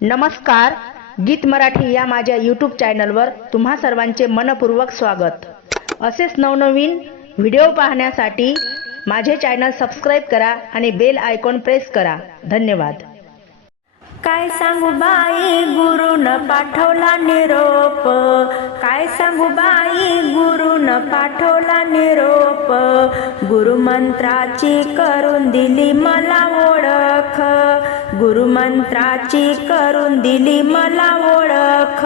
नमस्कार गीत मराठी या माझ्या यूट्यूब चॅनलवर तुम्हा सर्वांचे मनपूर्वक स्वागत. असेच नवनवीन व्हिडिओ पाहण्यासाठी माझे चॅनल सबस्क्राईब करा आणि बेल आयकॉन प्रेस करा. धन्यवाद. काय सांगू बाई गुरुन पाठवला निरोप? काय सांगू बाई गुरुन पाठवला निरोप? गुरुमंत्राची करून दिली मला ओळख. गुरुमंत्राची करून दिली मला ओळख.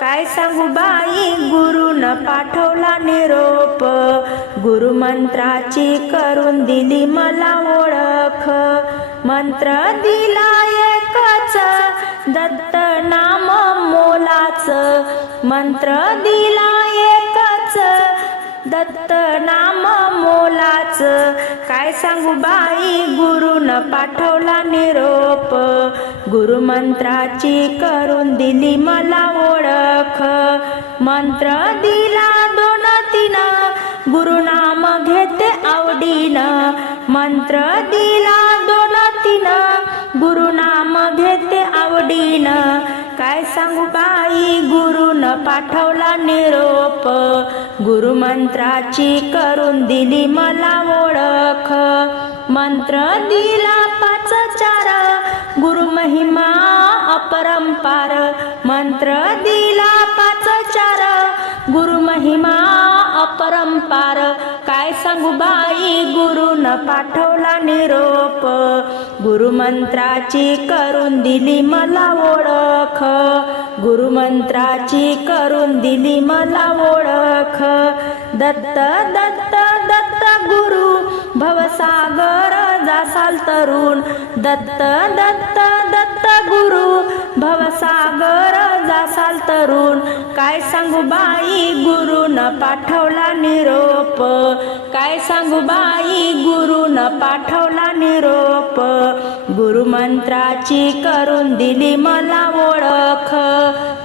काय सांगू बाई गुरुन पाठवला निरोप. गुरुमंत्राची करून दिली मला ओळख. मंत्र दिला एकच दत्त नाम मोलाच. मंत्र दिला एकच दत्त नाम वाच काय सांगू बाई गुरुन पाठवला निरोप. गुरुमंत्राची करून दिली मला ओळख. मंत्र दिला दोन तीन. गुरुनाम घेते आवडीन. मंत्र दिला दोन तीन. गुरुनाम घेते आवडीन. काय सांगू बाई गुरुन पाठवला निरोप. गुरुमंत्राची करून दिली मला ओळख. मंत्र दिला पाच चार. गुरुमहिमा अपरंपार मंत्र दिला पाच चार. गुरुमहिमा अपरंपार काय सांगू बाई गुरुन पाठवला निरोप. गुरुमंत्राची करून दिली मला ओळख. गुरुमंत्राची करून दिली मला ओळख. दत्त दत्त दत्त गुरु भवसागर जासाल तरुण. दत्त दत्त दत्त तरुण. काय सांगू बाई गुरुन पाठवला निरोप. काय सांगू बाई गुरुन पाठवला निरोप. गुरुमंत्राची करून दिली मला ओळख.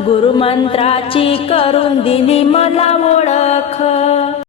गुरुमंत्राची करून दिली मला ओळख.